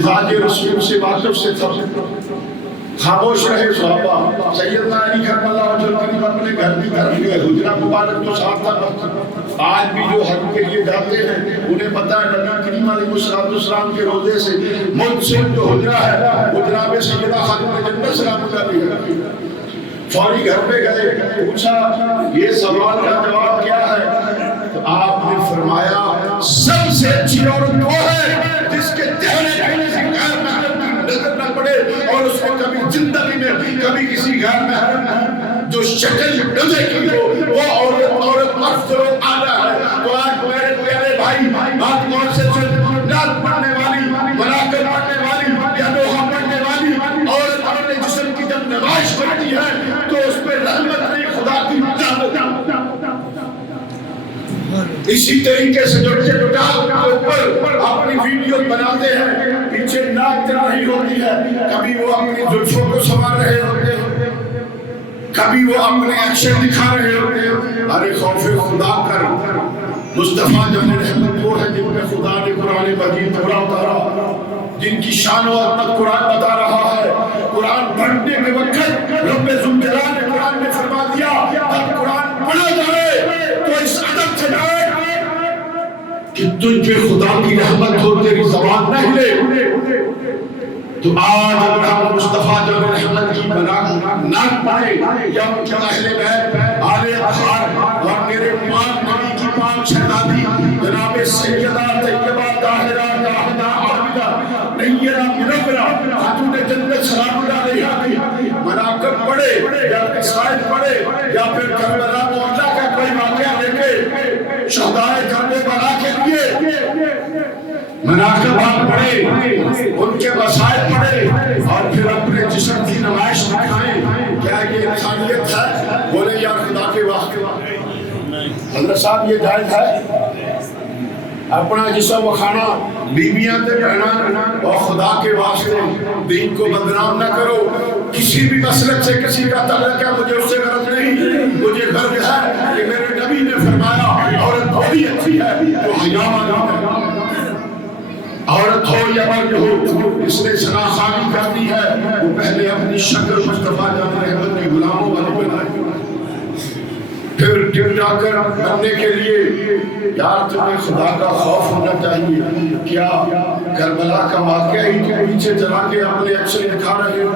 مزاج رسول سے واقف سے تھے، خاموش رہے صحابہ۔ سیدنا علی کرم اللہ وجہہ اپنے گھر کی طرف گئے، حجرہ مبارک تو صاف تھا۔ آج بھی جو حج کے لیے جاتے ہیں انہیں پتہ ہے نبی کریم علیہ السلام کے روضے سے مجھ سے جو حجرہ ہے، حجرہ میں سیدہ خاتون جنت سلام اللہ علیہا فوری گھر پہ گئے، پوچھا یہ سوال کا جواب کیا ہے؟ تو آپ نے فرمایا سب سے اچھی عورت وہ ہے جس کے چہرے پہ کسی غیر محرم کی نظر نہ پڑے اور اس کو کبھی زندگی میں کبھی کسی غیر محرم جو شکل نظر کی ہو، وہ عورت افضل و اعلیٰ ہے۔ تو آج میرے پیارے بھائی بات کون سے نعت پڑھنے والی، مناقب پڑھنے والی یا دوہا پڑھنے والی عورت اپنے جسم کی جب نمائش کرتی ہے تو اس پہ رحمت نہیں خدا کی رحمت۔ اسی طریقے سے جو ٹک ٹاک کے اوپر اپنی ویڈیو بناتے ہیں، پیچھے ناک چل رہی ہوتی ہے، کبھی وہ اپنی زلفوں کو سنوار رہے ہوتے ہیں، کبھی وہ اپنے ایکشن دکھا رہے ہوتے ہیں۔ ارے خوف خدا کر، مصطفیٰ جان رحمت وہ ہے جن پہ خدا نے قرآن مجید پورا اتارا، جن کی شان و عظمت قرآن بتا رہا ہے۔ قرآن پڑھنے کے وقت رب ذوالجلال نے قرآن میں فرما دیا جب قرآن پڑھا جائے تو اس ادب سے جائے کہ تجھ پہ خدا کی رحمت ہو، تیری زبان نہ ہلے۔ تو آج اگر ہم مصطفیٰ جان رحمت کی نعت پڑھیں یا ان کے اہل بیت آل اطہار اور میرے پاک نبی کی پاک شہزادی جناب سیدہ طیبہ طاہرہ جاہدہ عابدہ نیرہ منورہ خاتون جنت سلام اللہ علیہا کی مناقب پڑھے یا قصائد پڑھے یا پھر کربلا معجزہ کا کوئی واقعہ لے کے شہدائے کربلا کے لیے مناقب آپ پڑھیں، ان کے وسائل پڑھیں اور پھر اپنے جسم کی نمائش دکھائیں، کیا یہ انسانیت ہے؟ بولے یا خدا کے واسطے حضرت صاحب یہ جائز ہے؟ اپنا جسم وکھانا، بیویاں تے پہنا اور خدا کے واسطے دین کو بدنام نہ کرو۔ کسی بھی مسلک سے کسی کا تعلق ہے، مجھے اس سے غرض نہیں، مجھے غرض ہے کہ میرے نبی نے فرمایا عورت وہی اچھی ہے جو حیا والی ہے، عورت ہو یا مرد ہو، اس نے زنا خانی کرنی ہے وہ پہلے اپنی شکل مصطفیٰ جان رحمت کے غلاموں والی بنائے، پھر ٹک ٹاک کر بننے کے لیے یار تمہیں خدا کا خوف ہونا چاہیے۔ کیا کربلا کا واقعہ ہی کے پیچھے چلا کے اپنے ایکشن دکھا رہے ہو؟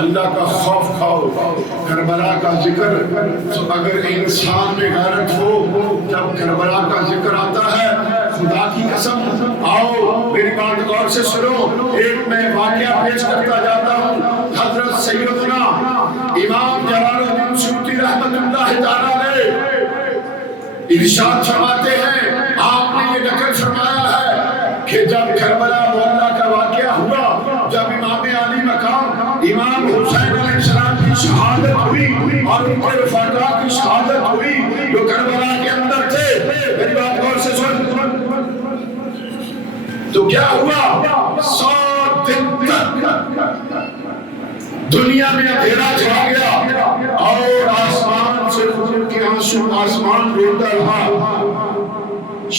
اللہ کا خوف کھاؤ۔ کربلا کا ذکر اگر انسان میں غیرت ہو، جب کربلا کا ذکر آتا ہے خدا کی قسم، آؤ میری بات غور سے سنو، ایک میں واقعہ پیش کرتا جاتا ہوں۔ حضرت سیدنا امام جلال الدین سیوطی رحمت اللہ تعالیٰ ارشاد فرماتے ہیں، آپ نے یہ نقل فرمایا ہے کہ جب کربلا معلّہ کا واقعہ ہوا، جب امام علی مقام امام حسین علیہ السلام کی شہادت ہوئی اور ان کے رفقا کی شہادت ہوئی جو کربلا کے اندر تھے، میری بات غور سے سن، تو کیا ہوا؟ 100 دن تک دنیا میں اندھیرا چھا گیا اور آسمان سے خون کے آنسو آسمان روتا رہا۔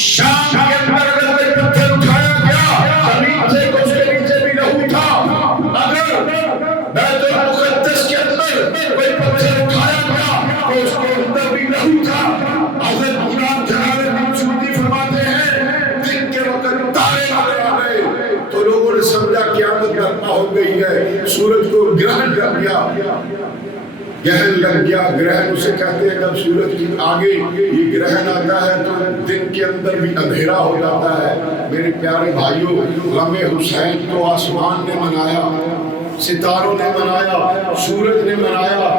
شام کے اندر کوئی پتھر اٹھایا گیا، زمین سے اس کے نیچے بھی لہو تھا۔ اگر بیت المقدس کے اندر کوئی پتھر اٹھایا گیا تو اس کے اندر بھی لہو تھا۔ حضرت امام جلال الدین سیوطی فرماتے ہیں دن کے وقت تارے آنے والے تو لوگوں نے سمجھا قیامت برپا ہو گئی ہے، سورج کو گرہن لگ گیا، گرہن لگ گیا۔ گرہن اسے کہتے ہیں جب سورج کے آگے یہ گرہن آتا ہے تو دن کے اندر بھی اندھیرا ہو جاتا ہے۔ میرے پیارے بھائیوں، غم حسین تو آسمان نے منایا، ستاروں نے منایا، سورج نے منایا،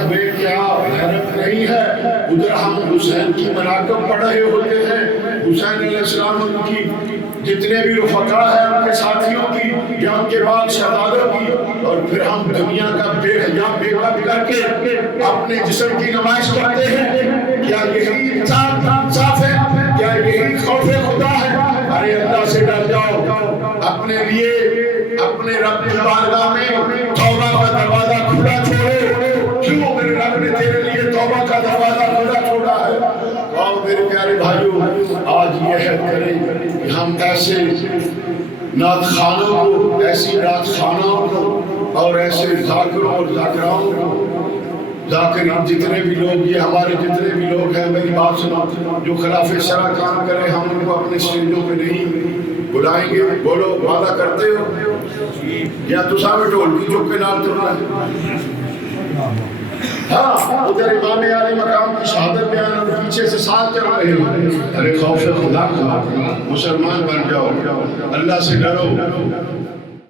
ہمیں کیا حیرت نہیں ہے؟ ادھر ہم حسین کی مناقب پڑھ رہے ہوتے ہیں، حسین علیہ السلام ان کی جتنے بھی رفقا ہیں ان کے ساتھیوں کی یا ان کے بعد شہزادوں کی، اور پھر ہم دنیا کا بے حیا بے قدر کر کے اپنے جسم کی نمائش کرتے ہیں۔ کیا یہی انصاف ہے؟ کیا یہی خوف خدا ہے؟ ارے اللہ سے ڈر جاؤ، اپنے لیے اپنے رب کی بارگاہ میں توبہ کا دروازہ کھلا چھوڑو۔ کیوں میرے رب نے تیرے لیے توبہ کا دروازہ کھلا چھوڑا ہے؟ آؤ میرے پیارے بھائیوں، آج یہ ہے کریں کہ ہم ایسے نعت خانوں کو، ایسی نعت خانوں کو اور ایسے ذاکروں اور ذاکراؤں کو، ذاکرین جتنے بھی لوگ، یہ ہمارے جتنے بھی لوگ ہیں، میری بات سنو، جو خلاف شرع کام کرے ہم ان کو اپنے اسٹیجوں پہ نہیں بلائیں گے. بولو وعدہ کرتے ہو یا تسا میں ڈھول کی چوک کے نام ترنا ہے؟ ہاں ادھر امام عالی مقام کی شہادت بیان اور پیچھے سے ساتھ چل رہے ہیں. ارے خوف خدا کا مسلمان بن جاؤ، اللہ سے ڈرو.